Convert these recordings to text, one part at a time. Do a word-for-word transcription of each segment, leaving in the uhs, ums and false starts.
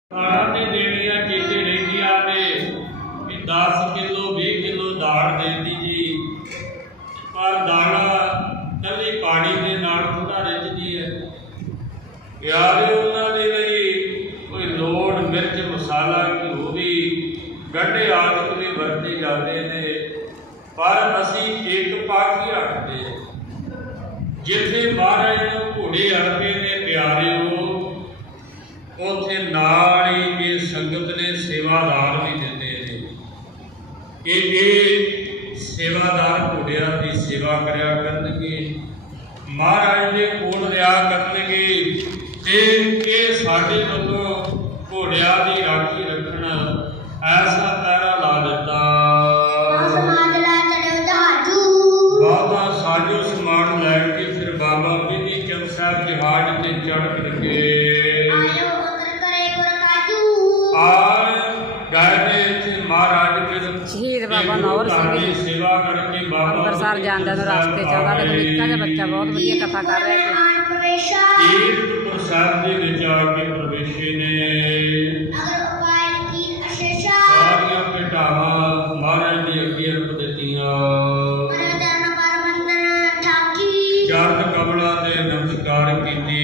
ਖਾਣਾ ਤੇ ਦੇਣੀਆਂ ਚੇਤੇ ਰਹਿੰਦੀਆਂ ਨੇ ਕਿ ਦਸ ਕਿਲੋ ਵੀਹ ਕਿਲੋ ਦਾਲ ਦੇਤੀ ਜੀ, ਪਰ ਦਾਲ ਕੱਲੀ ਪਾਣੀ ਦੇ ਨਾਲ ਥੋੜਾ ਰਿੱਝਦੀ ਹੈ। ਪਿਆਰੇ ਉਹਨਾਂ ਦੇ ਲਈ ਕੋਈ ਲੋੜ ਮਿਰਚ ਮਸਾਲਾ ਘਿਓ ਵੀ ਗੰਢੇ ਆਦਿ ਵੀ ਵਰਤੇ ਜਾਂਦੇ ਨੇ, ਪਰ ਅਸੀਂ ਇੱਕ ਪਾਕ ਹੀ ਰੱਖਦੇ ਹਾਂ। ਜਿੱਥੇ ਮਹਾਰਾਜ ਨੂੰ ਘੋੜੇ ਅੜਕੇ ਨੇ ਪਿਆਰਿਓ, ਉੱਥੇ ਨਾਲ ਹੀ ਇਹ ਸੰਗਤ ਨੇ ਸੇਵਾਦਾਰ ਵੀ ਦਿੰਦੇ ਨੇ ਕਿ ਇਹ ਸੇਵਾਦਾਰ ਘੋੜਿਆਂ ਦੀ ਸੇਵਾ ਕਰਿਆ ਕਰਨਗੇ, ਮਹਾਰਾਜ ਦੇ ਕੋਲ ਰਿਹਾ ਕਰਨਗੇ ਤੇ ਇਹ ਸਾਡੇ ਵੱਲੋਂ ਘੋੜਿਆਂ ਦੀ ਰਾਖੀ ਰੱਖਣ ਐਸਾ ਤਾਰਾ ਲਾ ਦਿੱਤਾ। ਬਾਬਾ ਸਾਜੋ ਸਮਾਨ ਲੈ ਕੇ ਫਿਰ ਬਾਬਾ ਬਿਧੀ ਚੰਦ ਸਾਹਿਬ ਜਹਾਜ਼ ਤੇ ਚੜ੍ਹ ਲੱਗੇ। ਸ਼ਹੀਦ ਬਾਬਾ ਨੌਰ ਸਿੰਘ ਸੇਵਾ ਕਰਕੇ ਬਾਬਾ ਅੰਮ੍ਰਿਤਸਰ ਜਾਂਦੇ ਨੂੰ ਰਸਤੇ ਚ ਉਹਦਾ ਨਿੱਕਾ ਜਿਹਾ ਬੱਚਾ ਬਹੁਤ ਵਧੀਆ ਕਥਾ ਕਰ ਰਿਹਾ ਸੀ। ਕੀਰਤਪੁਰ ਸਾਹਿਬ ਦੇ ਵਿੱਚ ਆ ਕੇ ਪ੍ਰਵੇਸ਼ੇ ਨੇ ਸਾਰੀਆਂ ਭੇਟਾਵਾਂ ਮਹਾਰਾਜ ਦੀ ਅੱਗੇ ਰੱਖ ਦਿੱਤੀਆਂ। ਚਰਨ ਕਮਲਾਂ ਤੇ ਨਮਸਕਾਰ ਕੀਤੀ।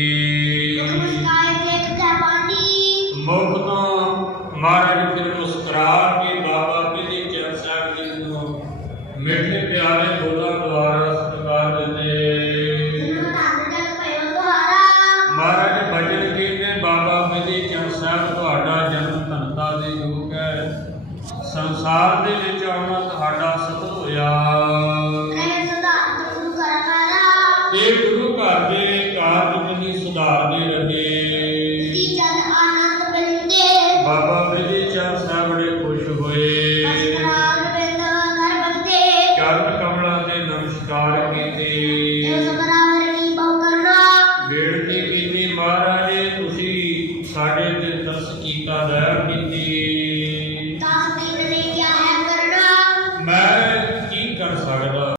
ਮੁਖ ਤੋਂ ਮਹਾਰਾਜ ਫਿਰ ਮੁਸਕਰਾ ਕੇ ਬਾਬਾ ਬਿਧੀ ਚੰਦ ਸਾਹਿਬ ਜੀ ਨੂੰ ਮਿੱਠੇ ਪਿਆਰੇ ਬੋਲਾਂ ਦੁਆਰਾ ਸਤਿਕਾਰ ਦਿੰਦੇ। ਮਹਾਰਾਜ ਭਜਨ ਕੀਤੇ ਬਾਬਾ ਬਿਧੀ ਚੰਦ ਸਾਹਿਬ, ਤੁਹਾਡਾ ਜਨਮ ਧਨਤਾ ਦੇ ਯੋਗ ਹੈ, ਸੰਸਾਰ ਦੇ ਵਿੱਚ ਆਉਣਾ ਤੁਹਾਡਾ ਸਫਲ ਹੋਇਆ ਤੇ ਗੁਰੂ ਘਰ ਦੇ ਕਾਰਜ ਤੁਸੀਂ ਸੁਧਾਰਦੇ ਰਹੇ। ਬਾਬਾ ਬਿਧੀ ਚੰਦ ਸਾਹਿਬ ਬੜੇ